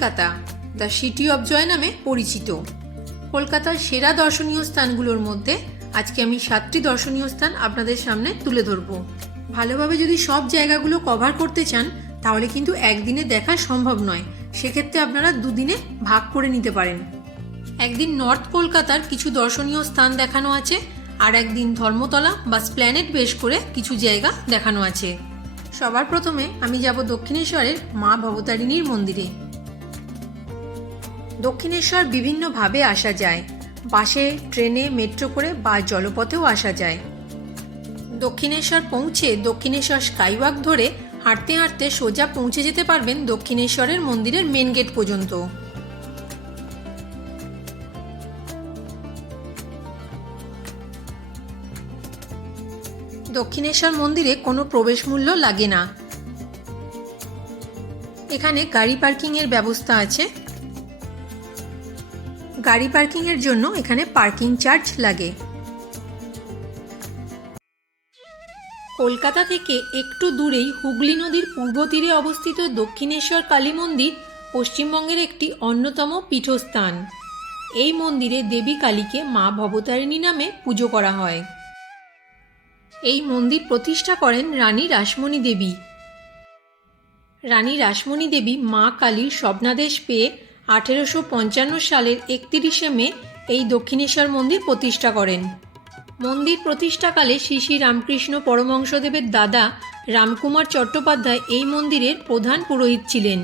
Kolkata the city of joy নামে পরিচিত। কলকাতার সেরা দর্শনীয় স্থানগুলোর মধ্যে আজকে আমি 7টি দর্শনীয় স্থান আপনাদের সামনে তুলে ধরব। ভালোভাবে যদি সব জায়গাগুলো কভার করতে চান তাহলে কিন্তু একদিনে দেখা সম্ভব নয়, সেক্ষেত্রে আপনারা দুদিনে ভাগ করে নিতে পারেন। একদিন নর্থ কলকাতার কিছু দর্শনীয় স্থান দেখানো আছে, আর একদিন ধর্মতলা বা স্প্ল্যানেড বেশ করে কিছু জায়গা দেখানো আছে। সবার প্রথমে আমি যাব দক্ষিণেশ্বরের মা ভবতারিণীর মন্দিরে। দক্ষিণেশ্বর বিভিন্নভাবে আসা যায়, বাসে, ট্রেনে, মেট্রো করে বা জলপথেও আসা যায়। দক্ষিণেশ্বর পৌঁছে দক্ষিণেশ্বর স্কাইওয়াক ধরে হাঁটতে হাঁটতে সোজা পৌঁছে যেতে পারবেন দক্ষিণেশ্বরের মন্দিরের মেন গেট পর্যন্ত। দক্ষিণেশ্বর মন্দিরে কোনো প্রবেশ মূল্য লাগে না। এখানে গাড়ি পার্কিং এর ব্যবস্থা আছে। গাড়ি পার্কিং এর জন্য এখানে পার্কিং চার্জ লাগে। কলকাতা থেকে একটু দূরেই হুগলি নদীর পূর্ব তীরে অবস্থিত দক্ষিণেশ্বর কালী মন্দির পশ্চিমবঙ্গের একটি অন্যতম পীঠস্থান। এই মন্দিরে দেবী কালীকে মা ভবতারিণী নামে পুজো করা হয়। এই মন্দির প্রতিষ্ঠা করেন রানী রাসমণি দেবী। রানী রাসমণি দেবী মা কালীর স্বপ্নাদেশ পেয়ে 1855 সালের 31শে মে এই দক্ষিণেশ্বর মন্দির প্রতিষ্ঠা করেন। মন্দির প্রতিষ্ঠাকালে শ্রী শ্রী রামকৃষ্ণ পরমহংসদেবের দাদা রামকুমার চট্টোপাধ্যায় এই মন্দিরের প্রধান পুরোহিত ছিলেন।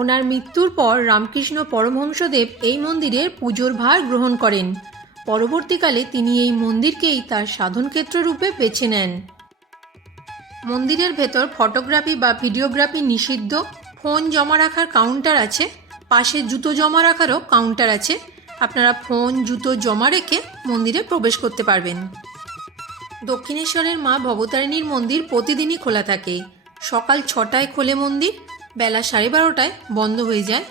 ওনার মৃত্যুর পর রামকৃষ্ণ পরমহংসদেব এই মন্দিরের পুজোর ভার গ্রহণ করেন। পরবর্তীকালে তিনি এই মন্দিরকেই তার সাধনক্ষেত্র রূপে বেছে নেন। মন্দিরের ভেতর ফটোগ্রাফি বা ভিডিওগ্রাফি নিষিদ্ধ। ফোন জমা রাখার কাউন্টার আছে, পাশে জুতো জমা রাখারও কাউন্টার আছে। আপনারা ফোন, জুতো জমা রেখে মন্দিরে প্রবেশ করতে পারবেন। দক্ষিণেশ্বরের মা ভবতারিণীর মন্দির প্রতিদিনই খোলা থাকে। সকাল 6টায় খোলে মন্দির, বেলা 12:30টায় বন্ধ হয়ে যায়।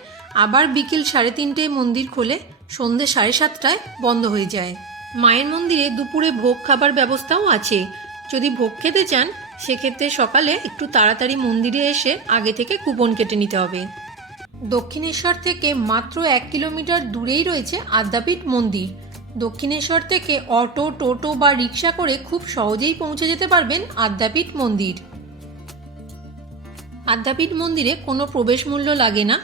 আবার বিকেল 3:30টায় মন্দির খোলে, সন্ধ্যে 7:30টায় বন্ধ হয়ে যায়। মায়ের মন্দিরে দুপুরে ভোগ খাবার ব্যবস্থাও আছে। যদি ভোগ খেতে চান সেক্ষেত্রে সকালে একটু তাড়াতাড়ি মন্দিরে এসে আগে থেকে কুপন কেটে নিতে হবে। দক্ষিণেশ্বর থেকে মাত্র 1 কিলোমিটার দূরেই রয়েছে আদ্যাপীঠ মন্দির। দক্ষিণেশ্বর থেকে অটো, টোটো বা রিক্সা করে খুব সহজেই পৌঁছে যেতে পারবেন আদ্যাপীঠ মন্দির। আদ্যাপীঠ মন্দিরে কোনো প্রবেশ মূল্য লাগে না।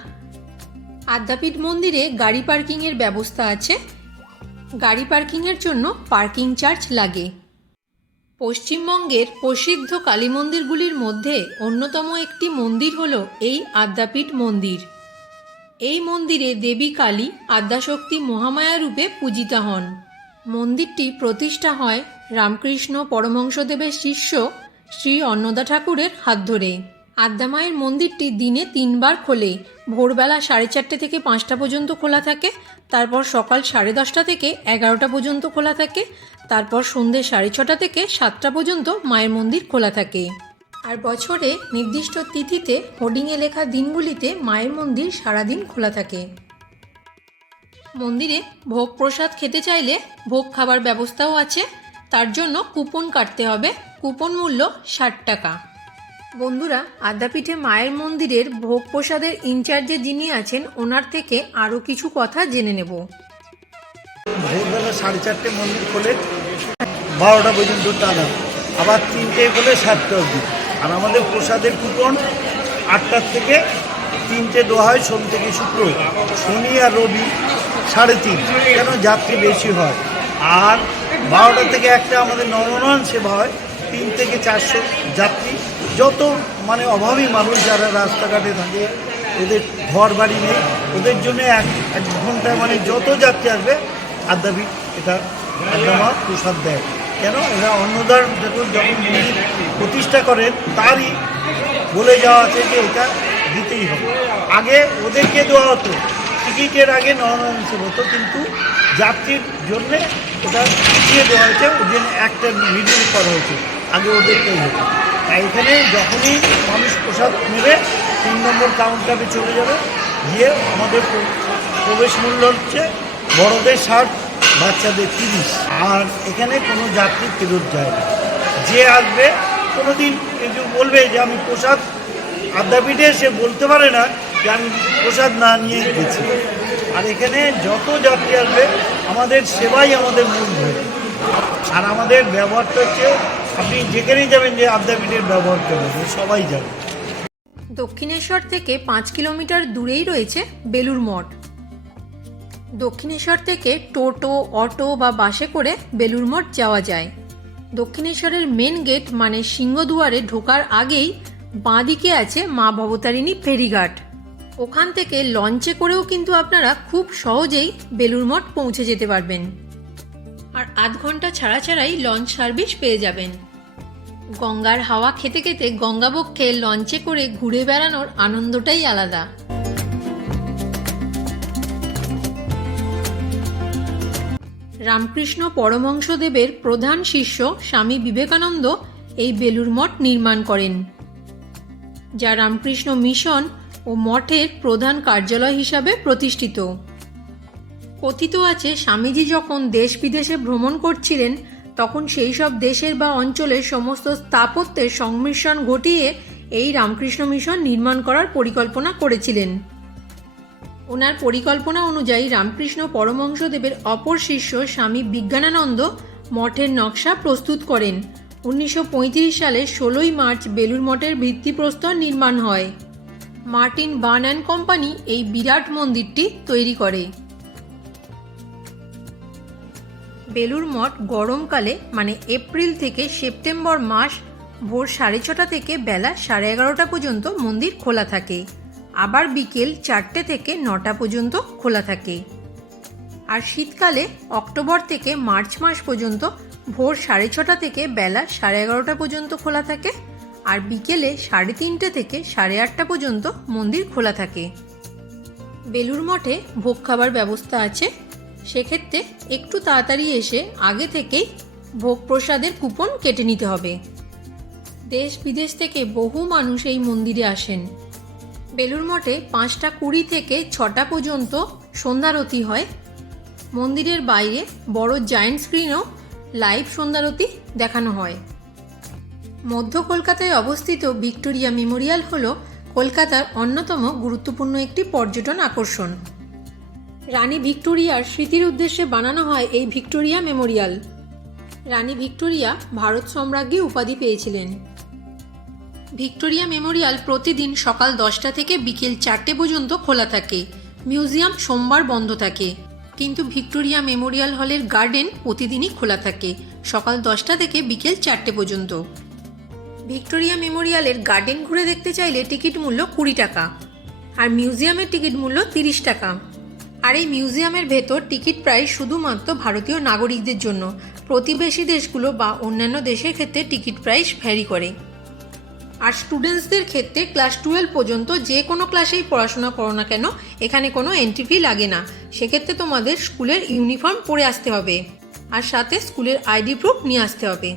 আদ্যাপীঠ মন্দিরে গাড়ি পার্কিংয়ের ব্যবস্থা আছে। গাড়ি পার্কিংয়ের জন্য পার্কিং চার্জ লাগে। পশ্চিমবঙ্গের প্রসিদ্ধ কালী মন্দিরগুলির মধ্যে অন্যতম একটি মন্দির হল এই আদ্যাপীঠ মন্দির। এই মন্দিরে দেবী কালী আদ্যাশক্তি মহামায়া রূপে পূজিতা হন। মন্দিরটি প্রতিষ্ঠা হয় রামকৃষ্ণ পরমহংসদেবের শিষ্য শ্রী অন্নদা ঠাকুরের হাত ধরে। আদ্যামায়ের মন্দিরটি দিনে 3 বার খোলে। ভোরবেলা 4:30 থেকে 5টা পর্যন্ত খোলা থাকে, তারপর সকাল 10:30 থেকে 11টা পর্যন্ত খোলা থাকে, তারপর সন্ধ্যে 6:30 থেকে 7টা পর্যন্ত মায়ের মন্দির খোলা থাকে। আর বছরে নির্দিষ্ট তিথিতে হোর্ডিংয়ে লেখা দিনগুলিতে মায়ের মন্দির সারাদিন খোলা থাকে। মন্দিরে ভোগ প্রসাদ খেতে চাইলে ভোগ খাবার ব্যবস্থাও আছে, তার জন্য কুপন কাটতে হবে। কুপন মূল্য 60 টাকা। বন্ধুরা, আদ্যাপীঠে মায়ের মন্দিরের ভোগ প্রসাদের ইনচার্জে যিনি আছেন ওনার থেকে আরও কিছু কথা জেনে নেব। ভোরবেলা 4:30 মন্দির খোলে, 12টা পর্যন্ত টানা, আবার 3টায় খোলে 7টা অবধি। আর আমাদের প্রসাদের কুপন 8টা থেকে 3টে দেওয়া হয় সোম থেকে শুক্র, শনি আর রবি 3.5, কেন যাত্রী বেশি হয়। আর 12টা থেকে 1টা আমাদের নরনারায়ণ সেবা হয়। 3 থেকে 400 যাত্রী, যত অভাবী মানুষ যারা রাস্তাঘাটে থাকে, ওদের ঘর বাড়ি নেই, ওদের জন্য এক ঘন্টায় যত যাত্রী আসবে আদ্যাপীঠ এটা আদ্যামা প্রসাদ দেয়। কেন এরা অন্নদার যখন মন্দির প্রতিষ্ঠা করেন তারই বলে যাওয়া আছে যে এটা দিতেই হবে। আগে ওদেরকে দেওয়া হতো, টিকিটের আগে নরনারায়ণ সেবা হতো, কিন্তু যাত্রীর জন্যে ওটা পিছিয়ে দেওয়া হয়েছে। ওই জন্য একটা রিনিউ করা হয়েছে, আগে ওদেরকেই হতো। এইখানে যখনই মানুষ প্রসাদ নেবে 3 নম্বর কাউন্টারে চলে যাবে, গিয়ে আমাদের প্রবেশ মূল্য হচ্ছে বড়দের 60, বাচ্চাদের 30। আর এখানে কোনো যাত্রী ফেরত যায় না। যে আসবে কোনো দিন কিন্তু বলবে যে আমি প্রসাদ আদ্যাপীঠে, সে বলতে পারে না জ্ঞান প্রসাদ না নিয়ে গেছি। আর এখানে যত যাত্রী আসবে আমাদের সেবাই আমাদের মূল ধরে। আর আমাদের ব্যবহারটা হচ্ছে আপনি যেখানেই যাবেন যে আদ্যাপীঠের ব্যবহার করবেন, সবাই যাবে। দক্ষিণেশ্বর থেকে 5 কিলোমিটার দূরেই রয়েছে বেলুড় মঠ। দক্ষিণেশ্বর থেকে টোটো, অটো বা বাসে করে বেলুড় মঠ যাওয়া যায়। দক্ষিণেশ্বরের মেন গেট মানে সিংহদুয়ারে ঢোকার আগেই বাঁদিকে আছে মা ভবতারিণী ফেরিঘাট। ওখান থেকে লঞ্চে করেও কিন্তু আপনারা খুব সহজেই বেলুড় মঠ পৌঁছে যেতে পারবেন। আর আধ ঘন্টা ছাড়া ছাড়াই লঞ্চ সার্ভিস পেয়ে যাবেন। গঙ্গার হাওয়া খেতে খেতে গঙ্গাবক্ষে লঞ্চে করে ঘুরে বেড়ানোর আনন্দটাই আলাদা। রামকৃষ্ণ পরমহংসদেবের প্রধান শিষ্য স্বামী বিবেকানন্দ এই বেলুড় মঠ নির্মাণ করেন, যা রামকৃষ্ণ মিশন ও মঠের প্রধান কার্যালয় হিসাবে প্রতিষ্ঠিত। কথিত আছে স্বামীজি যখন দেশ বিদেশে ভ্রমণ করছিলেন তখন সেই সব দেশের বা অঞ্চলের সমস্ত স্থাপত্যের সংমিশ্রণ ঘটিয়ে এই রামকৃষ্ণ মিশন নির্মাণ করার পরিকল্পনা করেছিলেন। ওনার পরিকল্পনা অনুযায়ী রামকৃষ্ণ পরমহংসদেবের অপর শিষ্য স্বামী বিজ্ঞানানন্দ মঠের নকশা প্রস্তুত করেন। 1935 সালে 16ই মার্চ বেলুড় মঠের ভিত্তিপ্রস্তর নির্মাণ হয়। মার্টিন বার্ন অ্যান্ড কোম্পানি এই বিরাট মন্দিরটি তৈরি করে। বেলুড় মঠ গরমকালে মানে এপ্রিল থেকে সেপ্টেম্বর মাস ভোর 6:30 থেকে বেলা 11:30 পর্যন্ত মন্দির খোলা থাকে, আবার বিকেল 4টে থেকে 9টা পর্যন্ত খোলা থাকে। আর শীতকালে অক্টোবর থেকে মার্চ মাস পর্যন্ত ভোর 6:30 থেকে বেলা 11:30 পর্যন্ত খোলা থাকে, আর বিকেলে 3:30 থেকে 8:30 পর্যন্ত মন্দির খোলা থাকে। বেলুড় মঠে ভোগ খাবার ব্যবস্থা আছে, সেক্ষেত্রে একটু তাড়াতাড়ি এসে আগে থেকেই ভোগ প্রসাদের কুপন কেটে নিতে হবে। দেশ বিদেশ থেকে বহু মানুষ এই মন্দিরে আসেন। বেলুড় মঠে 5:20 থেকে 6টা পর্যন্ত সন্ধ্যারতি হয়। মন্দিরের বাইরে বড় জায়েন্ট স্ক্রিনেও লাইভ সন্ধ্যারতি দেখানো হয়। মধ্য কলকাতায় অবস্থিত ভিক্টোরিয়া মেমোরিয়াল হল কলকাতার অন্যতম গুরুত্বপূর্ণ একটি পর্যটন আকর্ষণ। রানী ভিক্টোরিয়ার স্মৃতির উদ্দেশ্যে বানানো হয় এই ভিক্টোরিয়া মেমোরিয়াল। রানী ভিক্টোরিয়া ভারত সম্রাজ্ঞী উপাধি পেয়েছিলেন। ভিক্টোরিয়া মেমোরিয়াল প্রতিদিন সকাল 10টা থেকে বিকেল 4টে পর্যন্ত খোলা থাকে। মিউজিয়াম সোমবার বন্ধ থাকে, কিন্তু ভিক্টোরিয়া মেমোরিয়াল হলের গার্ডেন প্রতিদিনই খোলা থাকে সকাল 10টা থেকে বিকেল 4টে পর্যন্ত। ভিক্টোরিয়া মেমোরিয়ালের গার্ডেন ঘুরে দেখতে চাইলে টিকিট মূল্য 20 টাকা, আর মিউজিয়ামের টিকিট মূল্য 30 টাকা। আর এই মিউজিয়ামের ভেতর টিকিট প্রাইস শুধুমাত্র ভারতীয় নাগরিকদের জন্য। প্রতিবেশী দেশগুলো বা অন্যান্য দেশের ক্ষেত্রে টিকিট প্রাইস ভ্যারি করে। আর স্টুডেন্টসদের ক্ষেত্রে ক্লাস 12 পর্যন্ত যে কোনো ক্লাসেই পড়াশোনা করো না কেন এখানে কোনো এন্ট্রি ফি লাগে না। সেক্ষেত্রে তোমাদের স্কুলের ইউনিফর্ম পরে আসতে হবে, আর সাথে স্কুলের আইডি প্রুফ নিয়ে আসতে হবে।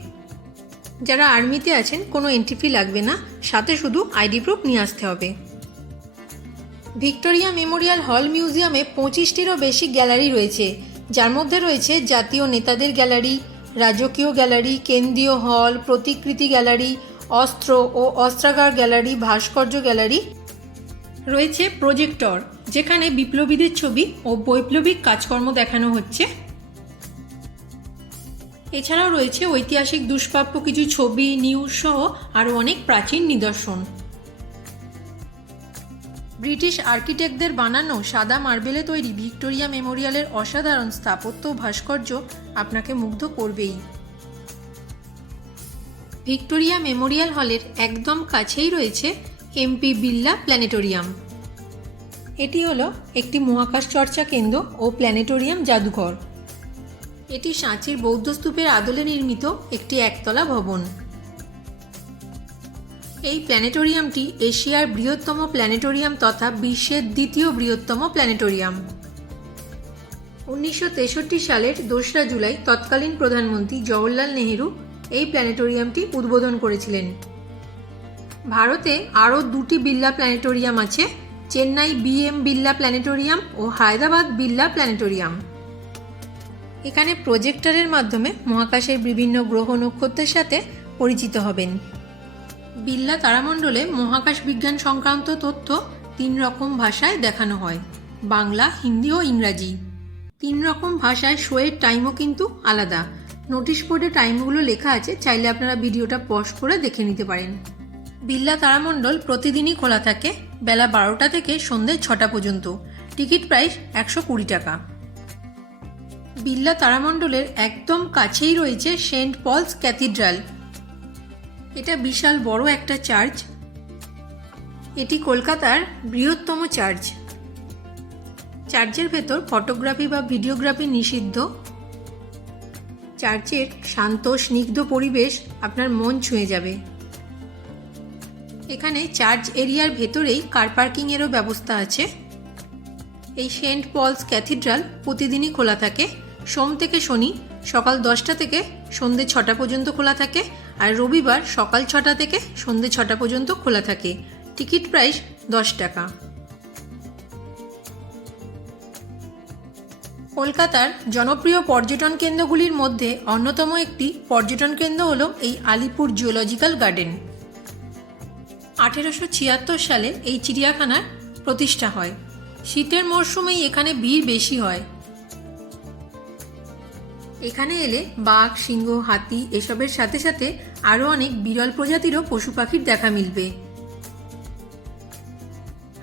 যারা আর্মিতে আছেন কোনো এন্ট্রি ফি লাগবে না, সাথে শুধু আইডি প্রুফ নিয়ে আসতে হবে। ভিক্টোরিয়া মেমোরিয়াল হল মিউজিয়ামে 25টিরও বেশি গ্যালারি রয়েছে, যার মধ্যে রয়েছে জাতীয় নেতাদের গ্যালারি, রাজকীয় গ্যালারি, কেন্দ্রীয় হল, প্রতিকৃতি গ্যালারি, অস্ত্র ও অস্ত্রাগার গ্যালারি, ভাস্কর্য গ্যালারি। রয়েছে প্রজেক্টর, যেখানে বিপ্লবীদের ছবি ও বৈপ্লবিক কাজকর্ম দেখানো হচ্ছে। এছাড়াও রয়েছে ঐতিহাসিক দুষ্প্রাপ্য কিছু ছবি, নিউজ সহ আরও অনেক প্রাচীন নিদর্শন। ব্রিটিশ আর্কিটেক্টদের বানানো সাদা মার্বেলে তৈরি ভিক্টোরিয়া মেমোরিয়ালের অসাধারণ স্থাপত্য ও ভাস্কর্য আপনাকে মুগ্ধ করবেই। ভিক্টোরিয়া মেমোরিয়াল হলের একদম কাছেই রয়েছে এমপি বিড়লা প্ল্যানেটোরিয়াম। এটি হলো একটি মহাকাশ চর্চা কেন্দ্র ও প্ল্যানেটোরিয়াম জাদুঘর। এটি সাঁচির বৌদ্ধ স্তূপের আদলে নির্মিত একটি একতলা ভবন। এই প্ল্যানেটোরিয়ামটি এশিয়ার বৃহত্তম প্ল্যানেটোরিয়াম তথা বিশ্বের দ্বিতীয় বৃহত্তম প্ল্যানেটোরিয়াম। 1963 সালের 2রা জুলাই তৎকালীন প্রধানমন্ত্রী জওহরলাল নেহেরু এই প্ল্যানেটোরিয়ামটি উদ্বোধন করেছিলেন। ভারতে আরও 2টি বিড়লা প্ল্যানেটোরিয়াম আছে, চেন্নাই BM বিড়লা প্ল্যানেটোরিয়াম ও হায়দ্রাবাদ বিড়লা প্ল্যানেটোরিয়াম। এখানে প্রজেক্টরের মাধ্যমে মহাকাশের বিভিন্ন গ্রহ নক্ষত্রের সাথে পরিচিত হবেন। বিড়লা তারামণ্ডলে মহাকাশ বিজ্ঞান সংক্রান্ত তথ্য 3 রকম ভাষায় দেখানো হয়, বাংলা, হিন্দি ও ইংরাজি। 3 রকম ভাষায় শোয়ের টাইমও কিন্তু আলাদা। নোটিশ বোর্ডে টাইমগুলো লেখা আছে, চাইলে আপনারা ভিডিওটা পজ করে দেখে নিতে পারেন। বিড়লা তারামণ্ডল প্রতিদিনই খোলা থাকে বেলা 12টা থেকে সন্ধ্যে 6টা পর্যন্ত। টিকিট প্রাইস 120 টাকা। বিড়লা তারামণ্ডলের একদম কাছেই রয়েছে সেন্ট পলস ক্যাথিড্রাল। এটা বিশাল বড় একটা চার্চ। এটি কলকাতার বৃহত্তম চার্চ। চার্চের ভেতর ফটোগ্রাফি বা ভিডিওগ্রাফি নিষিদ্ধ। চার্চের শান্ত স্নিগ্ধ পরিবেশ আপনার মন ছুঁয়ে যাবে। এখানে চার্চ এরিয়ার ভেতরেই কার পার্কিংয়েরও ব্যবস্থা আছে। এই সেন্ট পলস ক্যাথিড্রাল প্রতিদিনই খোলা থাকে। সোম থেকে শনি সকাল 10টা থেকে সন্ধ্যে 6টা পর্যন্ত খোলা থাকে, আর রবিবার সকাল 6টা থেকে সন্ধ্যে 6টা পর্যন্ত খোলা থাকে। টিকিট প্রাইস 10 টাকা। কলকাতার জনপ্রিয় পর্যটন কেন্দ্রগুলির মধ্যে অন্যতম একটি পর্যটন কেন্দ্র হলো এই আলিপুর জুওলজিক্যাল গার্ডেন। 1876 সালে এই চিড়িয়াখানার প্রতিষ্ঠা হয়। শীতের মরশুমেই এখানে ভিড় বেশি হয়। এখানে এলে বাঘ, সিংহ, হাতি এসবের সাথে সাথে আরও অনেক বিরল প্রজাতিরও পশু পাখির দেখা মিলবে।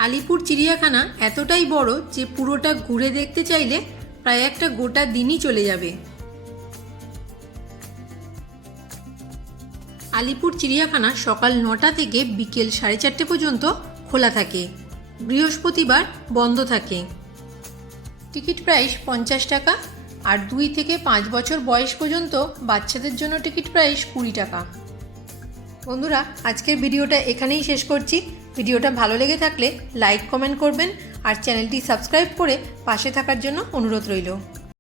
আলিপুর চিড়িয়াখানা এতটাই বড় যে পুরোটা ঘুরে দেখতে চাইলে প্রায় একটা গোটা দিনই চলে যাবে। আলিপুর চিড়িয়াখানা সকাল 9টা থেকে বিকেল 4:30 পর্যন্ত খোলা থাকে। বৃহস্পতিবার বন্ধ থাকে। টিকিট প্রাইস 50 টাকা, আর 2 থেকে 5 বছর বয়স পর্যন্ত বাচ্চাদের জন্য টিকিট প্রাইস 20 টাকা। বন্ধুরা, আজকের ভিডিওটা এখানেই শেষ করছি। ভিডিওটা ভালো লেগে থাকলে লাইক, কমেন্ট করবেন আর চ্যানেলটি সাবস্ক্রাইব করে পাশে থাকার জন্য অনুরোধ রইল।